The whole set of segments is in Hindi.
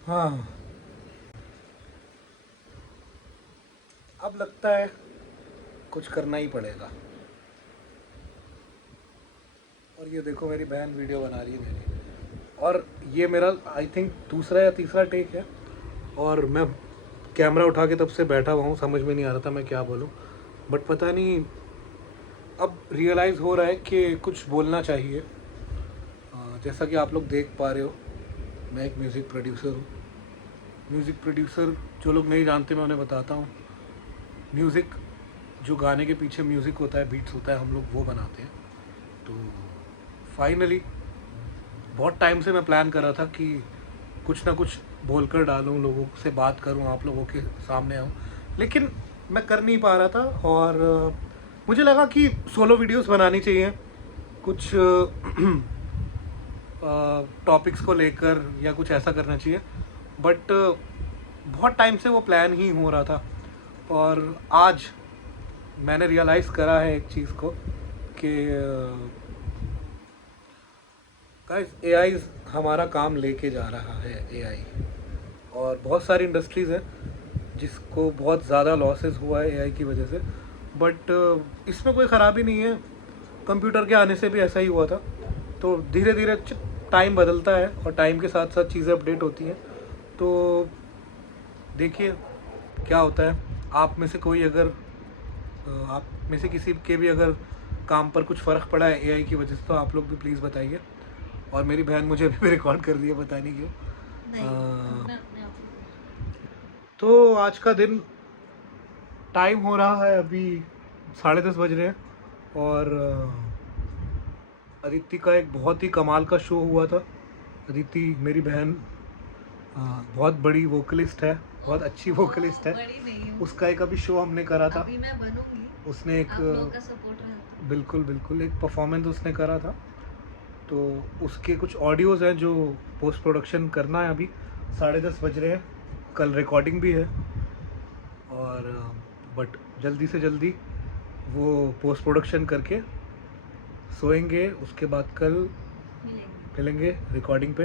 हाँ, अब लगता है कुछ करना ही पड़ेगा। और ये देखो मेरी बहन वीडियो बना रही है मेरी, और ये मेरा आई थिंक दूसरा या तीसरा टेक है। और मैं कैमरा उठा के तब से बैठा हुआ हूँ, समझ में नहीं आ रहा था मैं क्या बोलूँ, बट पता नहीं अब रियलाइज़ हो रहा है कि कुछ बोलना चाहिए। जैसा कि आप लोग देख पा रहे हो, मैं एक म्यूज़िक प्रोड्यूसर हूँ। म्यूज़िक प्रोड्यूसर जो लोग नहीं जानते मैं उन्हें बताता हूँ। म्यूज़िक, जो गाने के पीछे म्यूज़िक होता है, बीट्स होता है, हम लोग वो बनाते हैं। तो फाइनली बहुत टाइम से मैं प्लान कर रहा था कि कुछ ना कुछ बोलकर डालूं, लोगों से बात करूं, आप लोगों के सामने आऊं, लेकिन मैं कर नहीं पा रहा था। और मुझे लगा कि सोलो वीडियोस बनानी चाहिए, कुछ टॉपिक्स को लेकर या कुछ ऐसा करना चाहिए। बट बहुत टाइम से वो प्लान ही हो रहा था, और आज मैंने रियलाइज़ करा है एक चीज़ को कि गाइस एआई हमारा काम लेके जा रहा है। एआई, और बहुत सारी इंडस्ट्रीज़ हैं जिसको बहुत ज़्यादा लॉसेस हुआ है एआई की वजह से, बट इसमें कोई ख़राबी नहीं है। कंप्यूटर के आने से भी ऐसा ही हुआ था। तो धीरे धीरे टाइम बदलता है और टाइम के साथ साथ चीज़ें अपडेट होती हैं। तो देखिए क्या होता है। आप में से कोई अगर आप में से किसी के भी अगर काम पर कुछ फ़र्क पड़ा है एआई की वजह से, तो आप लोग भी प्लीज़ बताइए। और मेरी बहन मुझे अभी भी रिकॉर्ड कर रही है, पता नहीं क्यों। तो आज का दिन, टाइम हो रहा है अभी 10:30 बज रहे हैं, और अदिति का एक बहुत ही कमाल का शो हुआ था। अदिति मेरी बहन बहुत बड़ी वोकलिस्ट है, बहुत अच्छी वोकलिस्ट है। उसका एक अभी शो हमने करा था। अभी मैं बनूंगी। उसने एक, आप लोगों का सपोर्ट रहा था। बिल्कुल बिल्कुल, एक परफॉर्मेंस उसने करा था। तो उसके कुछ ऑडियोज़ हैं जो पोस्ट प्रोडक्शन करना है। अभी 10:30 बज रहे हैं, कल रिकॉर्डिंग भी है, और बट जल्दी से जल्दी वो पोस्ट प्रोडक्शन करके सोएंगे, उसके बाद कल मिलेंगे रिकॉर्डिंग पे।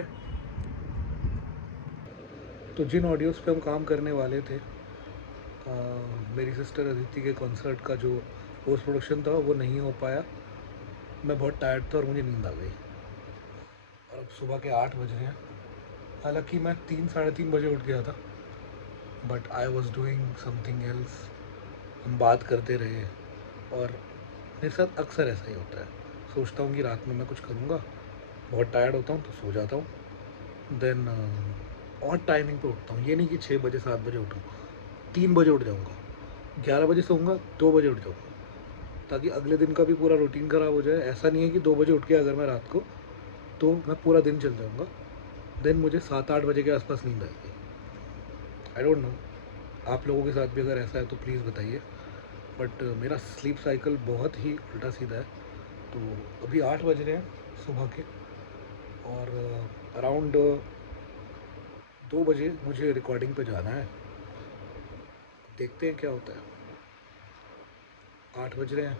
तो जिन ऑडियोज़ पे हम काम करने वाले थे, मेरी सिस्टर अदिति के कॉन्सर्ट का जो पोस्ट प्रोडक्शन था वो नहीं हो पाया। मैं बहुत टायर्ड था और मुझे नींद आ गई, और अब सुबह के 8 बज रहे हैं। हालांकि मैं 3 साढ़े 3 बजे उठ गया था, but I was doing something else. हम बात करते रहे, और मेरे साथ अक्सर ऐसा ही होता है। सोचता हूँ कि रात में मैं कुछ करूँगा, बहुत टायर्ड होता हूँ तो सो जाता हूँ। देन और टाइमिंग पे उठता हूँ। ये नहीं कि 6 बजे 7 बजे उठूँ, 3 बजे उठ जाऊँगा, 11 बजे सोऊंगा, 2 बजे उठ जाऊँगा, ताकि अगले दिन का भी पूरा रूटीन ख़राब हो जाए। ऐसा नहीं है कि 2 बजे उठ के अगर मैं रात को, तो मैं पूरा दिन चल जाऊँगा। देन मुझे 7-8 बजे के आसपास नींद आएगी। आई डोंट नो आप लोगों के साथ भी अगर ऐसा है तो प्लीज़ बताइए, बट मेरा स्लीप साइकिल बहुत ही उल्टा सीधा है। तो अभी 8 बज रहे हैं सुबह के, और अराउंड 2 बजे मुझे रिकॉर्डिंग पे जाना है। देखते हैं क्या होता है। 8 बज रहे हैं,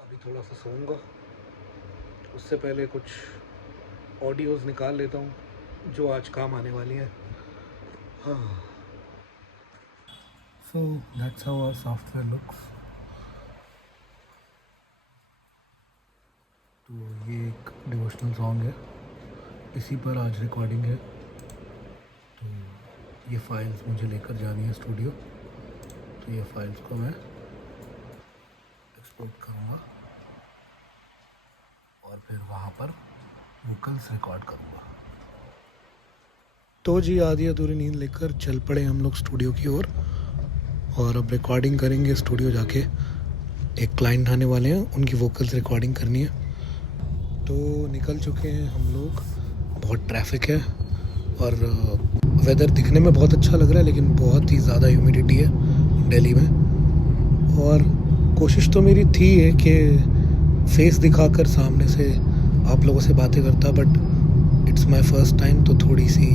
अभी थोड़ा सा सोऊंगा, उससे पहले कुछ ऑडियोज़ निकाल लेता हूँ जो आज काम आने वाली हैं। हाँ, so that's how our software looks. तो ये एक डिवोशनल सॉन्ग है, इसी पर आज रिकॉर्डिंग है। तो ये फाइल्स मुझे लेकर जानी है स्टूडियो, तो ये फाइल्स को मैं एक्सपोर्ट करूँगा और फिर वहाँ पर वोकल्स रिकॉर्ड करूँगा। तो जी आधी अधूरी नींद लेकर चल पड़े हम लोग स्टूडियो की ओर, और अब रिकॉर्डिंग करेंगे स्टूडियो जाके। एक क्लाइंट आने वाले हैं, उनकी वोकल्स रिकॉर्डिंग करनी है। तो निकल चुके हैं हम लोग। बहुत ट्रैफिक है, और वेदर दिखने में बहुत अच्छा लग रहा है, लेकिन बहुत ही ज़्यादा ह्यूमिडिटी है दिल्ली में। और कोशिश तो मेरी थी है कि फेस दिखाकर सामने से आप लोगों से बातें करता, but it's my first time, तो थोड़ी सी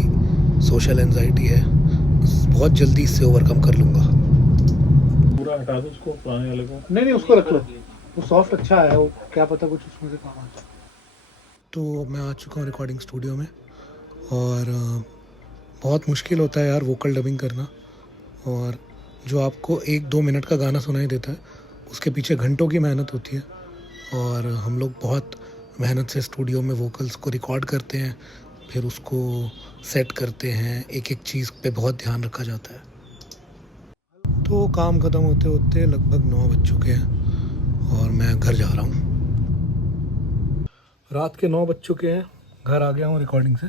सोशल एंजाइटी है। बहुत जल्दी इससे ओवरकम कर लूँगा। पूरा हटा दो उसको, पुराने वाले को। नहीं उसको रख लो, वो सॉफ्ट अच्छा है, वो क्या पता कुछ उसमें से काम आ जाए। तो मैं आ चुका हूँ रिकॉर्डिंग स्टूडियो में, और बहुत मुश्किल होता है यार वोकल डबिंग करना, और जो आपको 1-2 मिनट का गाना सुनाई देता है उसके पीछे घंटों की मेहनत होती है। और हम लोग बहुत मेहनत से स्टूडियो में वोकल्स को रिकॉर्ड करते हैं, फिर उसको सेट करते हैं, एक एक चीज़ पे बहुत ध्यान रखा जाता है। तो काम ख़त्म होते होते लगभग 9 बज चुके हैं और मैं घर जा रहा हूँ। रात के 9 बज चुके हैं, घर आ गया हूँ रिकॉर्डिंग से।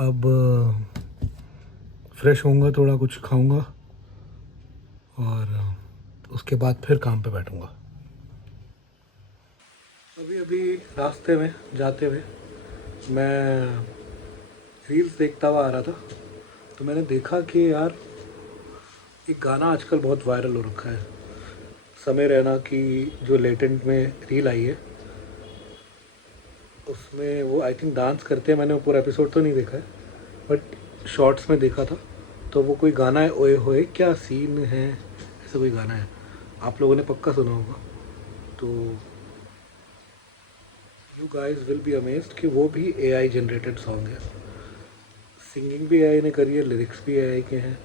अब फ्रेश होऊंगा, थोड़ा कुछ खाऊंगा और उसके बाद फिर काम पे बैठूंगा। अभी रास्ते में जाते हुए मैं रील्स देखता हुआ आ रहा था, तो मैंने देखा कि यार एक गाना आजकल बहुत वायरल हो रखा है। समय रैना की जो लेटेंट में रील आई है उसमें वो आई थिंक डांस करते हैं। मैंने वो पूरा एपिसोड तो नहीं देखा है बट शॉर्ट्स में देखा था। तो वो कोई गाना है, ओए होए क्या सीन है, ऐसा कोई गाना है, आप लोगों ने पक्का सुना होगा। तो you guys will be amazed कि वो भी एआई जनरेटेड सॉन्ग है। सिंगिंग भी एआई ने करी है, लिरिक्स भी एआई के हैं।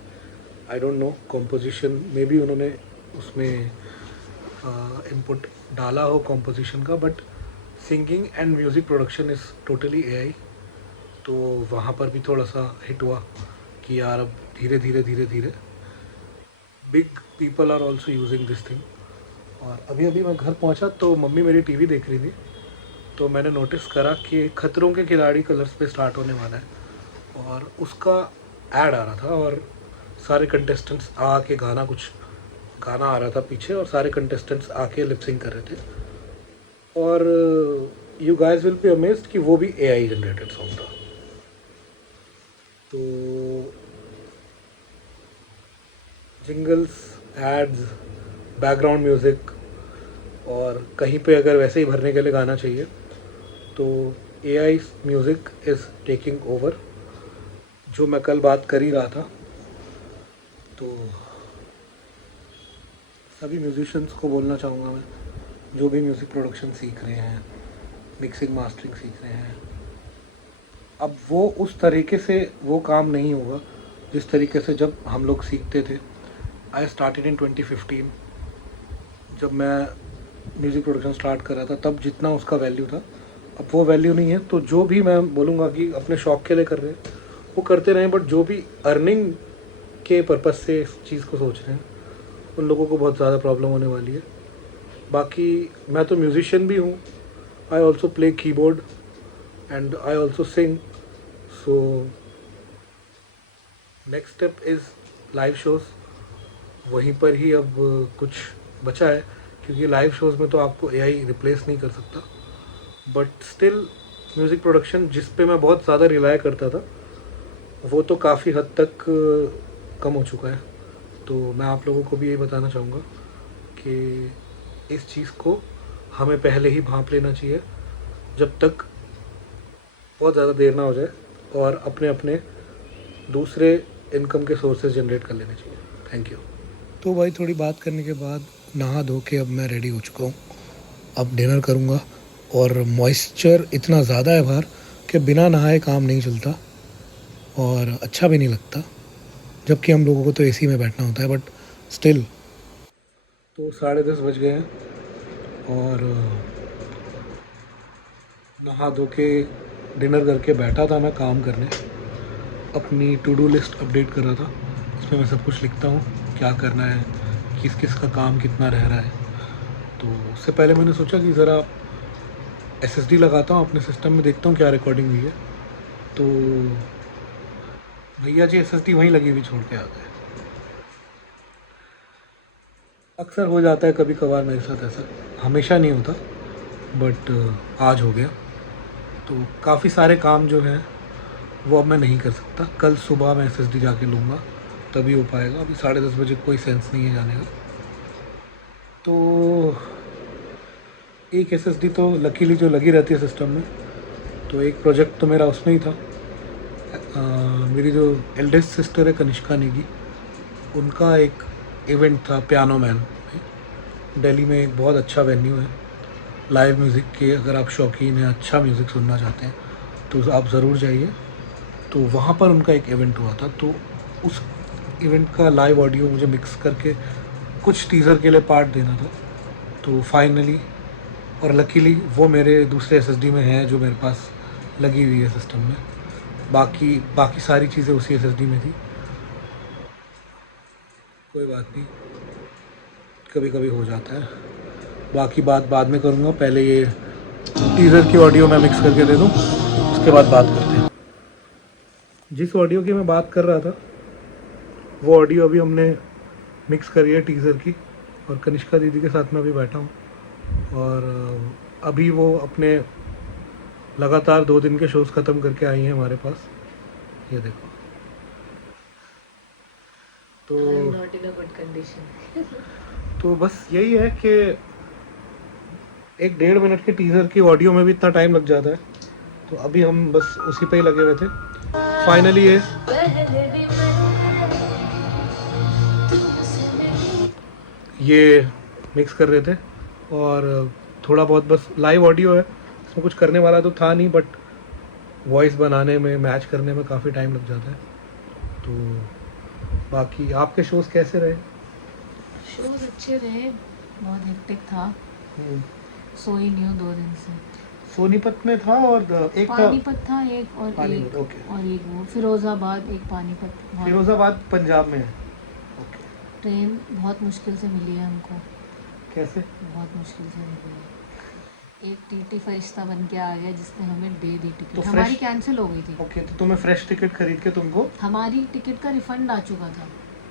आई डोंट नो, कॉम्पोजिशन में भी उन्होंने उसमें इनपुट डाला हो कॉम्पोजिशन का, but singing and music production is totally AI. तो वहाँ पर भी थोड़ा सा हिट हुआ कि यार अब धीरे धीरे big people are also using this thing. और अभी मैं घर पहुँचा तो मम्मी मेरी टीवी देख रही थी, तो मैंने नोटिस करा कि खतरों के खिलाड़ी कलर्स पे स्टार्ट होने वाला है और उसका ऐड आ रहा था और सारे कंटेस्टेंट्स आके गाना आ रहा था पीछे और सारे कंटेस्टेंट्स आके लिपसिंग कर रहे थे। और you guys will be amazed कि वो भी एआई जनरेटेड सॉन्ग था। तो जिंगल्स, एड्स, बैकग्राउंड म्यूज़िक और कहीं पे अगर वैसे ही भरने के लिए गाना चाहिए तो AI music is taking over, जो मैं कल बात कर ही रहा था। तो सभी म्यूजिशियंस को बोलना चाहूँगा मैं, जो भी म्यूज़िक प्रोडक्शन सीख रहे हैं, मिक्सिंग मास्टरिंग सीख रहे हैं, अब वो उस तरीके से वो काम नहीं होगा जिस तरीके से जब हम लोग सीखते थे। I started in 2015। जब मैं म्यूज़िक प्रोडक्शन स्टार्ट कर रहा था तब जितना उसका वैल्यू था अब वो वैल्यू नहीं है। तो जो भी मैं बोलूँगा कि अपने शौक़ के लिए कर रहे हैं वो करते रहें, बट जो भी अर्निंग के पर्पज़ से इस चीज़ को सोच रहे हैं उन लोगों को बहुत ज़्यादा प्रॉब्लम होने वाली है। बाकी मैं तो म्यूजिशियन भी हूँ, I also play keyboard and I also sing. So next step is live shows. वहीं पर ही अब कुछ बचा है क्योंकि लाइव शोज़ में तो आपको एआई रिप्लेस नहीं कर सकता, बट स्टिल म्यूज़िक प्रोडक्शन जिस पे मैं बहुत ज़्यादा रिलाय करता था वो तो काफ़ी हद तक कम हो चुका है। तो मैं आप लोगों को भी यही बताना चाहूँगा कि इस चीज़ को हमें पहले ही भांप लेना चाहिए जब तक बहुत ज़्यादा देर ना हो जाए, और अपने अपने दूसरे इनकम के सोर्सेज जनरेट कर लेने चाहिए। Thank you. तो भाई थोड़ी बात करने के बाद नहा धो के अब मैं रेडी हो चुका हूँ। अब डिनर करूँगा और मॉइस्चर इतना ज़्यादा है बाहर कि बिना नहाए काम नहीं चलता और अच्छा भी नहीं लगता, जबकि हम लोगों को तो एसी में बैठना होता है, बट स्टिल। तो 10:30 बज गए हैं और नहा धो के डिनर करके बैठा था मैं काम करने। अपनी टू डू लिस्ट अपडेट कर रहा था, उसमें मैं सब कुछ लिखता हूँ क्या करना है, किस किस का काम कितना रह रहा है। तो उससे पहले मैंने सोचा कि ज़रा एसएसडी लगाता हूँ अपने सिस्टम में, देखता हूँ क्या रिकॉर्डिंग हुई है। तो भैया जी एसएसडी वहीं लगी हुई छोड़ के आ गए। अक्सर हो जाता है कभी कभार मेरे साथ ऐसा, हमेशा नहीं होता, बट आज हो गया। तो काफ़ी सारे काम जो हैं वो अब मैं नहीं कर सकता। कल सुबह मैं एसएसडी जाके लूँगा तभी हो पाएगा। अभी 10:30 बजे कोई सेंस नहीं है जाने का। तो एक एसएसडी तो लकीली जो लगी रहती है सिस्टम में, तो एक प्रोजेक्ट तो मेरा उसमें ही था। मेरी जो एल्डेस्ट सिस्टर है कनिष्का नेगी, उनका एक इवेंट था पियानो मैन। दिल्ली में एक बहुत अच्छा वेन्यू है लाइव म्यूज़िक के। अगर आप शौकीन हैं, अच्छा म्यूज़िक सुनना चाहते हैं तो आप ज़रूर जाइए। तो वहाँ पर उनका एक इवेंट हुआ था, तो उस इवेंट का लाइव ऑडियो मुझे मिक्स करके कुछ टीज़र के लिए पार्ट देना था। तो फाइनली और लकीली वो मेरे दूसरे एसएसडी में है जो मेरे पास लगी हुई है सिस्टम में। बाकी सारी चीज़ें उसी एसएसडी में थी। कोई बात नहीं, कभी कभी हो जाता है। बाकी बात बाद में करूँगा, पहले ये टीज़र की ऑडियो मैं मिक्स करके दे दूँ, उसके बाद बात करते हैं। जिस ऑडियो की मैं बात कर रहा था वो ऑडियो अभी हमने मिक्स करी है टीज़र की, और कनिष्का दीदी के साथ में अभी बैठा हूँ। और अभी वो अपने लगातार 2 दिन के शोज़ ख़त्म करके आई हैं हमारे पास। ये देखो, तो not in a good condition. तो बस यही है कि 1-1.5 मिनट के टीज़र की ऑडियो में भी इतना टाइम लग जाता है, तो अभी हम बस उसी पे ही लगे हुए थे। फाइनली ये मिक्स कर रहे थे, और थोड़ा बहुत बस लाइव ऑडियो है, इसमें कुछ करने वाला तो था नहीं, बट वॉइस बनाने में, मैच करने में काफ़ी टाइम लग जाता है। तो बाकी आपके शोज़ कैसे रहे? शोज अच्छे रहे, बहुत हेक्टिक था, सोई नहीं हूँ 2 दिन से। सोनीपत में था और एक था पानीपत था एक, और पानीपत, एक ओके। और एक वो फिरोजाबाद, एक पानीपत। फिरोजाबाद पंजाब में है, ओके। ट्रेन बहुत मुश्किल से मिली है हमको, कैसे? बहुत मुश्किल से मिली है। एक टीटी फरिश्ता बन के आ गया जिसने हमें दे दी टिकट, तो हमारी fresh- कैंसिल हो गई थी। ओके, तो तुम्हें फ्रेश टिकट खरीद के तुमको हमारी टिकट का रिफंड आ चुका था,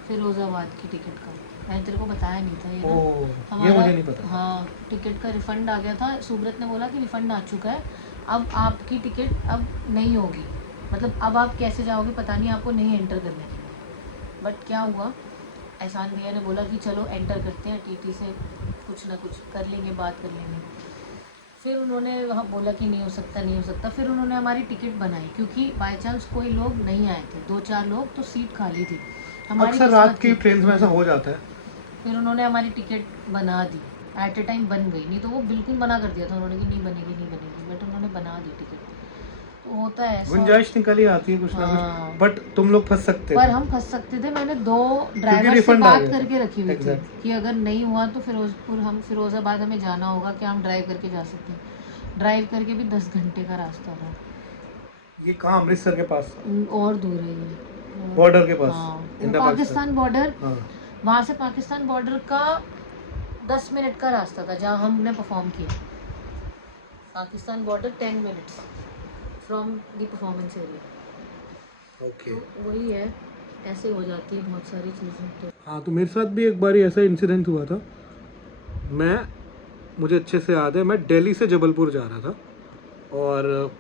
फिरोजाबाद की टिकट का। मैंने तेरे को बताया नहीं था ये ना। ये मुझे नहीं पता। हाँ, टिकट का रिफंड आ गया था। सुब्रत ने बोला कि रिफंड आ चुका है, अब आपकी टिकट अब नहीं होगी, मतलब अब आप कैसे जाओगे पता नहीं, आपको नहीं एंटर करने देंगे। बट क्या हुआ, एहसान भैया ने बोला कि चलो एंटर करते हैं, टीटी से कुछ ना कुछ कर लेंगे, बात कर लेंगे। फिर उन्होंने वहाँ बोला कि नहीं हो सकता, नहीं हो सकता। फिर उन्होंने हमारी टिकट बनाई, क्योंकि बाय चांस कोई लोग नहीं आए थे, 2-4 लोग, तो सीट खाली थी। हमारी अक्सर रात किस्मत की थी। ट्रेन में ऐसा हो जाता है। फिर उन्होंने हमारी टिकट बना दी, एट ए टाइम बन गई, नहीं तो वो बिल्कुल मना कर दिया था उन्होंने कि नहीं बनेगी, नहीं बनेगी, बट उन्होंने बना दी टिकट। तो होता है ऐसा। गुंजाइश निकल ही आती है कुछ ना हाँ। कुछ, बट तुम लोग फंस सकते पर थे। हम फंस सकते थे। मैंने 2 ड्राइवर से refund आ बात गया था। करके रखी हुई थी Exactly. कि अगर नहीं हुआ तो फिरोजाबाद हमें जाना होगा, क्या हम ड्राइव करके जा सकते हैं। ड्राइव करके भी 10 घंटे का रास्ता था। ये कहाँ, अमृतसर के पास, और दूर है ये, बॉर्डर के पास, हाँ, इंडिया पाकिस्तान बॉर्डर। हाँ। वहाँ से पाकिस्तान बॉर्डर का 10 मिनट का रास्ता था जहाँ हमने परफॉर्म किया। Pakistan border 10 minutes from the performance area. Okay. तो वही है, ऐसे हो जाती है बहुत सारी चीज़ें। तो हाँ, तो मेरे साथ भी एक बार ऐसा इंसिडेंट हुआ था। मुझे अच्छे से याद है, मैं दिल्ली से जबलपुर जा रहा था, और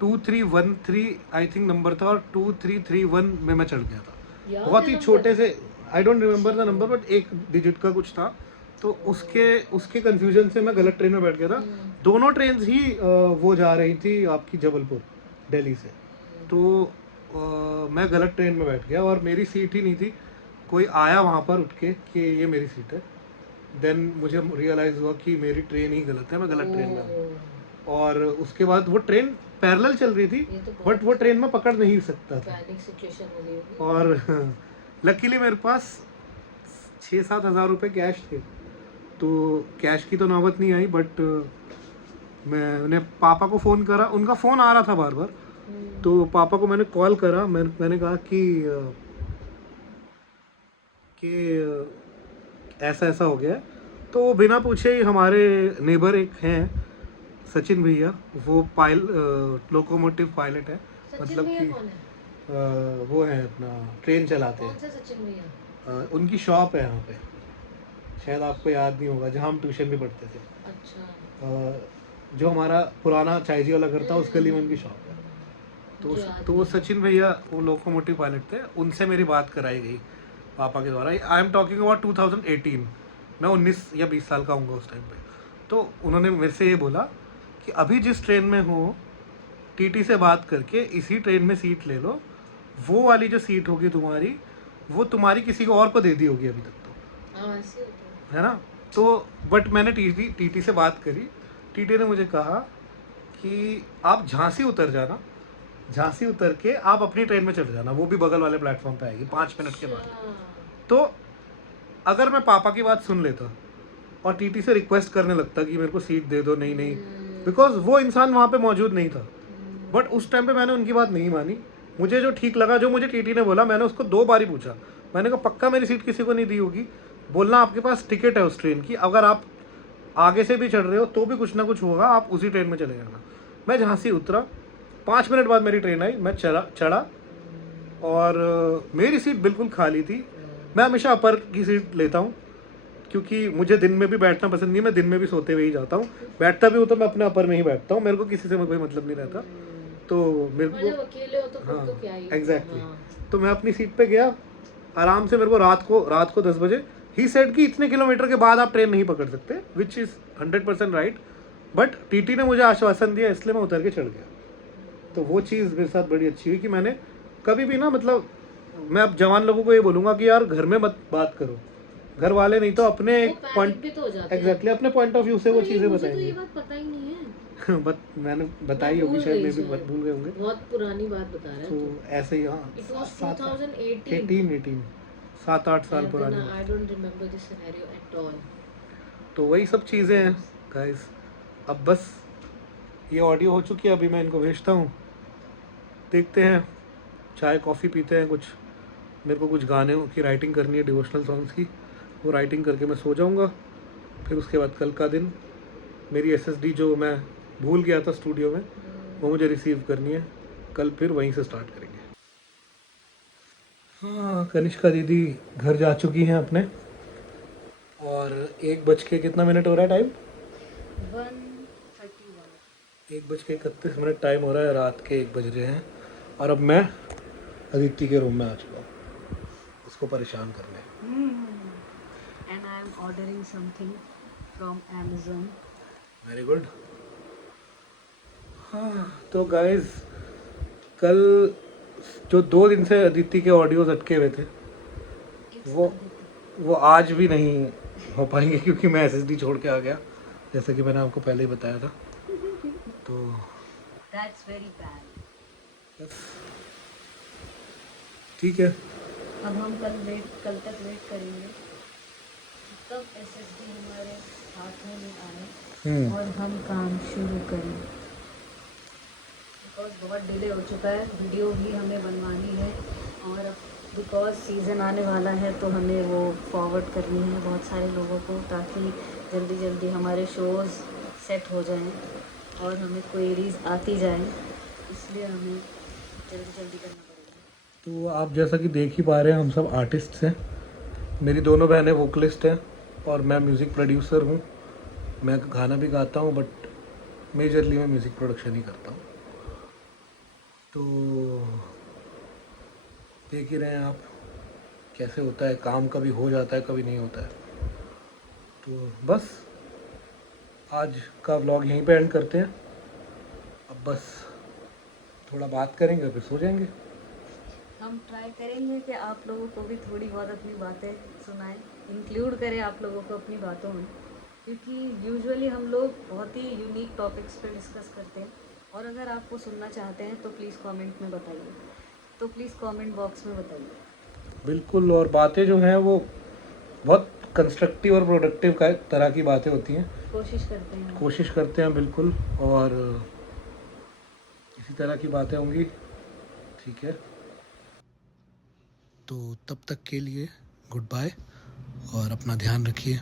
2313 आई थिंक नंबर था, और 2331 में मैं चढ़ गया था। बहुत ही छोटे से, I don't remember the number, but एक डिजिट का कुछ था। तो उसके कंफ्यूजन से मैं गलत ट्रेन में बैठ गया था। दोनों ट्रेन ही वो जा रही थी आपकी जबलपुर दिल्ली से। तो मैं गलत ट्रेन में बैठ गया, और मेरी सीट ही नहीं थी। कोई आया वहाँ पर उठ के कि ये मेरी सीट है। देन मुझे रियलाइज़ हुआ कि मेरी ट्रेन ही गलत है, मैं गलत ट्रेन में हूँ। और उसके बाद वो ट्रेन पैरेलल चल रही थी, बट वो ट्रेन में पकड़ नहीं सकता था। पैनिक सिचुएशन हो गई। और लकीली मेरे पास 6-7 हज़ार रुपये कैश थे, तो कैश की तो नौबत नहीं आई। बट मैंने पापा को फ़ोन करा, उनका फ़ोन आ रहा था बार बार, तो पापा को मैंने कॉल करा। मैंने कहा कि ऐसा ऐसा हो गया है। तो वो बिना पूछे ही, हमारे नेबर एक हैं सचिन भैया, वो लोकोमोटिव पायलट है, मतलब कि वो है अपना ट्रेन चलाते हैं। कौन सा सचिन भैया? उनकी शॉप है यहाँ पे, शायद आपको याद नहीं होगा, जहाँ हम ट्यूशन भी पढ़ते थे। अच्छा। जो हमारा पुराना चायजी वाला घर था, उस गली में उनकी शॉप है। तो वो सचिन भैया, वो लोकोमोटिव पायलट थे, उनसे मेरी बात कराई गई पापा के द्वारा। आई एम टॉकिंग अबाउट 2018, मैं 19 या 20 साल का हूँगा उस टाइम पे। तो उन्होंने मेरे से ये बोला कि अभी जिस ट्रेन में हो, टीटी से बात करके इसी ट्रेन में सीट ले लो, वो वाली जो सीट होगी तुम्हारी, वो तुम्हारी किसी को और को दे दी होगी अभी तक तो, है ना। तो बट मैंने टीटी से बात करी। टीटी ने मुझे कहा कि आप झांसी उतर जाना, झांसी उतर के आप अपनी ट्रेन में चले जाना, वो भी बगल वाले प्लेटफॉर्म पे आएगी 5 मिनट के बाद। तो अगर मैं पापा की बात सुन लेता और टीटी से रिक्वेस्ट करने लगता कि मेरे को सीट दे दो, नहीं नहीं, बिकॉज वो इंसान वहाँ पे मौजूद नहीं था। बट उस टाइम पे मैंने उनकी बात नहीं मानी। मुझे जो ठीक लगा, जो मुझे टीटी ने बोला, मैंने उसको 2 बार ही पूछा। मैंने कहा पक्का मेरी सीट किसी को नहीं दी होगी? बोलना आपके पास टिकट है उस ट्रेन की, अगर आप आगे से भी चढ़ रहे हो तो भी कुछ ना कुछ होगा, आप उसी ट्रेन में चले जाना। मैं झांसी उतरा, 5 मिनट बाद मेरी ट्रेन आई, मैं चढ़ा और मेरी सीट बिल्कुल खाली थी। मैं हमेशा अपर की सीट लेता हूँ क्योंकि मुझे दिन में भी बैठना पसंद नहीं, मैं दिन में भी सोते हुए ही जाता हूँ। बैठता भी हूँ तो मैं अपने अपर में ही बैठता हूँ, मेरे को किसी से कोई मतलब नहीं रहता। तो मेरे को अकेले हो तो हाँ तो क्या ही। एग्जैक्टली। तो मैं अपनी सीट पे गया आराम से। मेरे को रात को 10 बजे ही सेड कि इतने किलोमीटर के बाद आप ट्रेन नहीं पकड़ सकते, which is 100% right. But TT ने मुझे आश्वासन दिया, इसलिए मैं उतर के चढ़ गया। तो वो चीज़ मेरे साथ बड़ी अच्छी हुई कि मैंने कभी भी ना, मतलब मैं अब जवान लोगों को ये बोलूँगा कि यार घर में मत बात करो, घर वाले नहीं तो अपने एक पॉइंट एग्जैक्टली अपने पॉइंट ऑफ व्यू से वो चीज़ें बताएंगे। ये बात पता ही नहीं है। मैंने बताई होगी शायद, मे भी भूल गए होंगे। बहुत पुरानी बात बता रहा है। तो ऐसे ही हाँ, It was 2018 18 7-8 साल पुरानी। I don't remember this scenario at all. तो वही सब चीज़ें हैं गाइस। अब बस ये ऑडियो हो चुकी है, अभी मैं इनको भेजता हूँ, देखते हैं, चाय कॉफ़ी पीते हैं। कुछ मेरे को कुछ गाने की राइटिंग करनी है, डिवोशनल सॉन्ग्स की, वो राइटिंग करके मैं सो जाऊँगा। फिर उसके बाद कल का दिन मेरी SSD जो मैं भूल गया था स्टूडियो में, वो मुझे रिसीव करनी है। कल फिर वहीं से स्टार्ट करेंगे। हाँ, कनिष्का दीदी घर जा चुकी हैं अपने, और 1 कितना मिनट हो रहा है टाइम? 1:31 टाइम हो रहा है, रात के 1 बज रहे हैं। और अब मैं अदिति के रूम में आ चुका हूँ उसको परेशान करने। And I am ordering something from Amazon. Very good. हाँ तो गाइस, कल जो 2 दिन से अदिति के ऑडियोज अटके हुए थे, वो आज भी नहीं हो पाएंगे क्योंकि मैं SSD छोड़ के आ गया, जैसे कि मैंने आपको पहले ही बताया था। तो That's very bad. ठीक है, अब हम कल तक वेट करेंगे तब SSD हमारे हाथ में नहीं आए और हम काम शुरू करें। बिकॉज बहुत डिले हो चुका है, वीडियो भी हमें बनवानी है, और अब बिकॉज सीज़न आने वाला है तो हमें वो फॉरवर्ड करनी है बहुत सारे लोगों को, ताकि जल्दी जल्दी हमारे शोज़ सेट हो जाएं और हमें क्वेरीज आती जाएं, इसलिए हमें जल्दी जल्दी करना पड़ेगा। तो आप जैसा कि देख ही पा रहे हैं, हम सब आर्टिस्ट हैं। मेरी दोनों बहनें वोकलिस्ट हैं और मैं म्यूज़िक प्रोड्यूसर हूँ। मैं गाना भी गाता हूँ, बट मेजरली मैं म्यूज़िक प्रोडक्शन ही करता हूँ। तो देख ही रहे हैं आप कैसे होता है काम, कभी हो जाता है कभी नहीं होता है। तो बस आज का व्लॉग यहीं पे एंड करते हैं। अब बस थोड़ा बात करेंगे फिर सो जाएंगे। हम ट्राई करेंगे कि आप लोगों को भी थोड़ी बहुत अपनी बातें सुनाएं, इंक्लूड करें आप लोगों को अपनी बातों में, क्योंकि यूजुअली हम लोग बहुत ही यूनिक टॉपिक्स पे डिस्कस करते हैं। और अगर आप वो सुनना चाहते हैं तो प्लीज़ कमेंट में बताइए, तो प्लीज़ कमेंट बॉक्स में बताइए। बिल्कुल, और बातें जो हैं वो बहुत कंस्ट्रक्टिव और प्रोडक्टिव तरह की बातें होती हैं। कोशिश करते हैं बिल्कुल, और इसी तरह की बातें होंगी। ठीक है, तो तब तक के लिए गुड बाय और अपना ध्यान रखिए।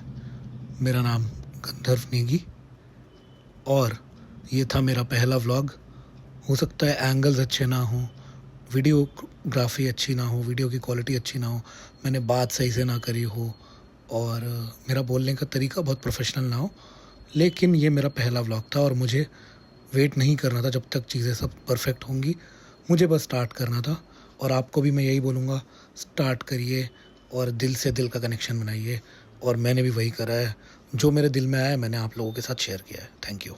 मेरा नाम गंधर्व नेगी और ये था मेरा पहला व्लॉग। हो सकता है एंगल्स अच्छे ना हो, वीडियोग्राफी अच्छी ना हो, वीडियो की क्वालिटी अच्छी ना हो, मैंने बात सही से ना करी हो और मेरा बोलने का तरीका बहुत प्रोफेशनल ना हो, लेकिन ये मेरा पहला व्लॉग था और मुझे वेट नहीं करना था जब तक चीज़ें सब परफेक्ट होंगी। मुझे बस स्टार्ट करना था और आपको भी मैं यही बोलूँगा, स्टार्ट करिए और दिल से दिल का कनेक्शन बनाइए। और मैंने भी वही करा है, जो मेरे दिल में आया मैंने आप लोगों के साथ शेयर किया है। Thank you.